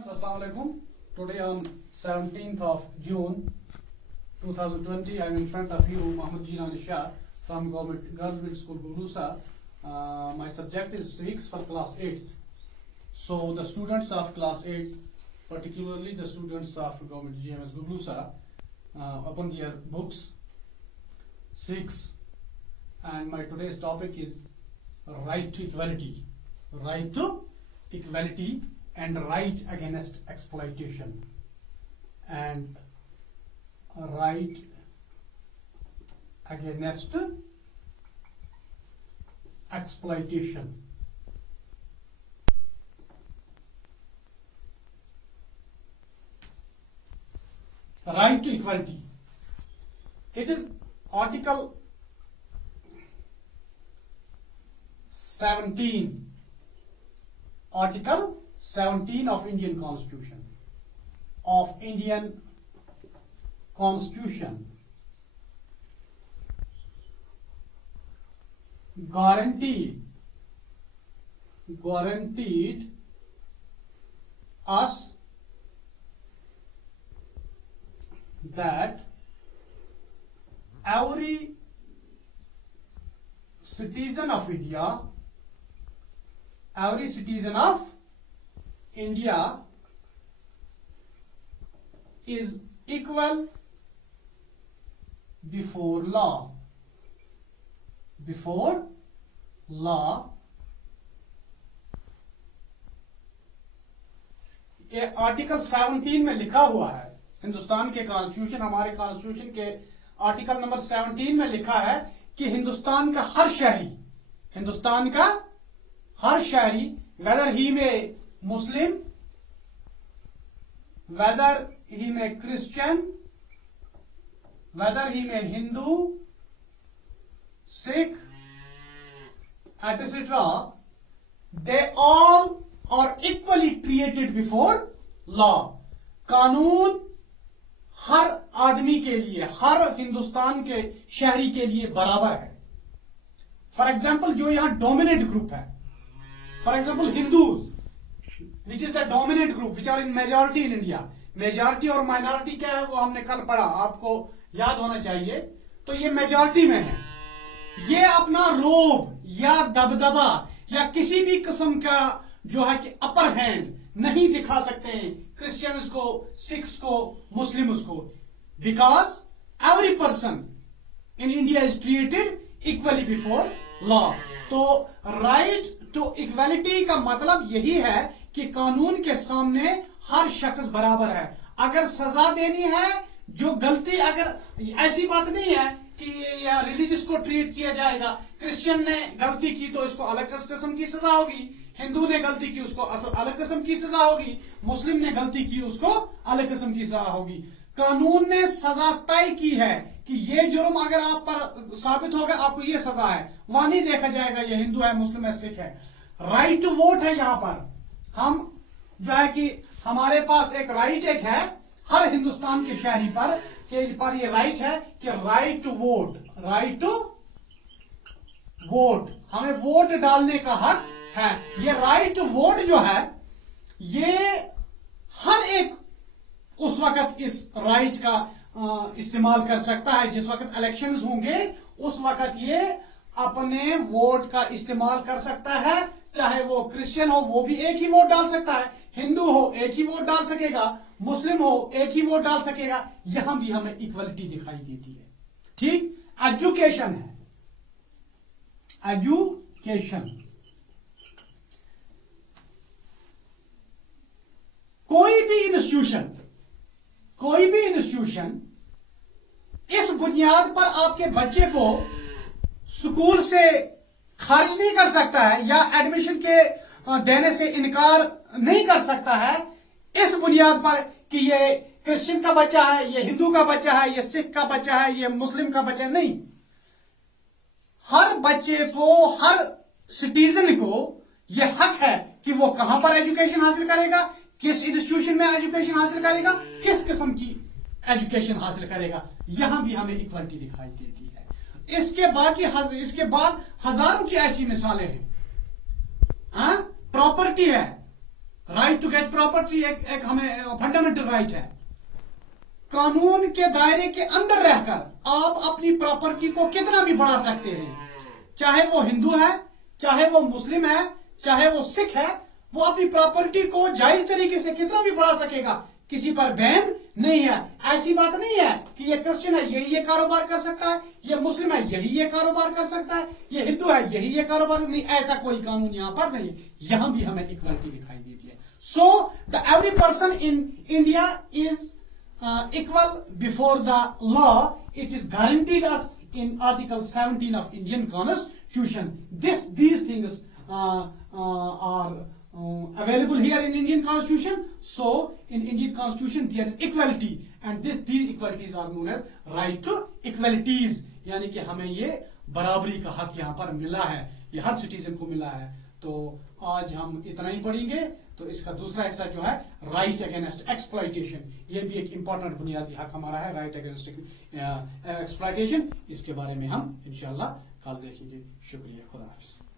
Students, Assalamu alaikum. Today on 17th of June 2020, I am in front of you, Muhammad Jilani Shah from Government Girls Middle School, Gulusa. My subject is civics for class 8th. So the students of class 8, particularly the students of Government GMS Gulusa, open their books, civics, and my today's topic is right to equality. Right to equality and right against exploitation, and right against exploitation. Right to equality. It is Article 17. Article 17 of Indian Constitution. Guaranteed us that every citizen of India is equal before law. ये article 17 में लिखा हुआ है। हिंदुस्तान के constitution, हमारे constitution के article number 17 में लिखा है कि हिंदुस्तान का हर शहरी whether he may Muslim, whether he may Christian, whether he may Hindu, Sikh, etc., they all are equally treated before law. कानून हर आदमी के लिए, हर हिंदुस्तान के शहरी के लिए बराबर है। फॉर एग्जाम्पल, जो यहां डोमिनेंट ग्रुप है, for example Hindus, which is the dominant group, which are in majority in India. Majority और माइनॉरिटी क्या है वो हमने कल पढ़ा, आपको याद होना चाहिए। तो ये मेजॉरिटी में है, ये अपना रोब या दबदबा या किसी भी किस्म का जो है कि अपर हैंड नहीं दिखा सकते हैं क्रिश्चियंस को, सिख्स को, मुस्लिम्स को, because every person in India is treated equally before law. तो राइट टू इक्वालिटी का मतलब यही है कि कानून के सामने हर शख्स बराबर है। अगर सजा देनी है, जो गलती, अगर ऐसी बात नहीं है कि या रिलीजियस को ट्रीट किया जाएगा, क्रिश्चियन ने गलती की तो इसको अलग किस्म की सजा होगी, हिंदू ने गलती की उसको अलग किस्म की सजा होगी, मुस्लिम ने गलती की उसको अलग किस्म की सजा होगी। कानून ने सजा तय की है कि ये जुर्म अगर आप पर साबित होगा आपको ये सजा है, वहां नहीं देखा जाएगा ये हिंदू है, मुस्लिम है, सिख है। राइट टू वोट है, यहां पर हम जो है कि हमारे पास एक राइट है हर हिंदुस्तान के शहरी पर ये राइट है कि राइट टू वोट, हमें वोट डालने का हक है। ये राइट टू वोट जो है, ये हर एक उस वक्त इस राइट का इस्तेमाल कर सकता है जिस वक्त इलेक्शंस होंगे, उस वक्त ये अपने वोट का इस्तेमाल कर सकता है। चाहे वो क्रिश्चियन हो, वो भी एक ही वोट डाल सकता है, हिंदू हो एक ही वोट डाल सकेगा, मुस्लिम हो एक ही वोट डाल सकेगा। यहां भी हमें इक्वलिटी दिखाई देती है। ठीक, एजुकेशन है, एजुकेशन, कोई भी इंस्टीट्यूशन इस बुनियाद पर आपके बच्चे को स्कूल से खारिज नहीं कर सकता है या एडमिशन के देने से इनकार नहीं कर सकता है इस बुनियाद पर कि ये क्रिश्चियन का बच्चा है, ये हिंदू का बच्चा है, ये सिख का बच्चा है, ये मुस्लिम का बच्चा नहीं। हर बच्चे को, हर सिटीजन को ये हक है कि वो कहां पर एजुकेशन हासिल करेगा, किस इंस्टीट्यूशन में एजुकेशन हासिल करेगा, किस किस्म की एजुकेशन हासिल करेगा। यहां भी हमें इक्वलिटी दिखाई देती है। इसके बाद हजारों की ऐसी मिसालें हैं। प्रॉपर्टी है, राइट टू गेट प्रॉपर्टी एक हमें फंडामेंटल राइट है। कानून के दायरे के अंदर रहकर आप अपनी प्रॉपर्टी को कितना भी बढ़ा सकते हैं, चाहे वो हिंदू है, चाहे वो मुस्लिम है, चाहे वो सिख है, वो अपनी प्रॉपर्टी को जायज तरीके से कितना भी बढ़ा सकेगा, किसी पर बैन नहीं है। ऐसी बात नहीं है कि ये क्रिश्चियन है यही ये कारोबार कर सकता है, ये मुस्लिम है यही ये कारोबार कर सकता है, ये हिंदू है यही ये कारोबार नहीं, ऐसा कोई कानून यहां पर नहीं। यहां भी हमें इक्वलिटी दिखाई देती है। So the every person in India is equal before the law. It is guaranteed us in Article 17 of Indian Constitution. These things are available here in Indian Constitution. So in Indian Constitution there is equality, and these equalities are known as right to equalities. यानी कि हमें ये बराबरी का हक यहाँ पर मिला है, ये हर सिटीजन को मिला है। तो आज हम इतना ही पढ़ेंगे। तो इसका दूसरा हिस्सा जो है राइट अगेंस्ट एक्सप्लॉयटेशन, ये भी एक इंपॉर्टेंट बुनियादी हक हमारा है, राइट अगेंस्ट एक्सप्लॉयटेशन। इसके बारे में हम इंशाल्लाह कल देखेंगे। शुक्रिया, खुदा हाफिज़।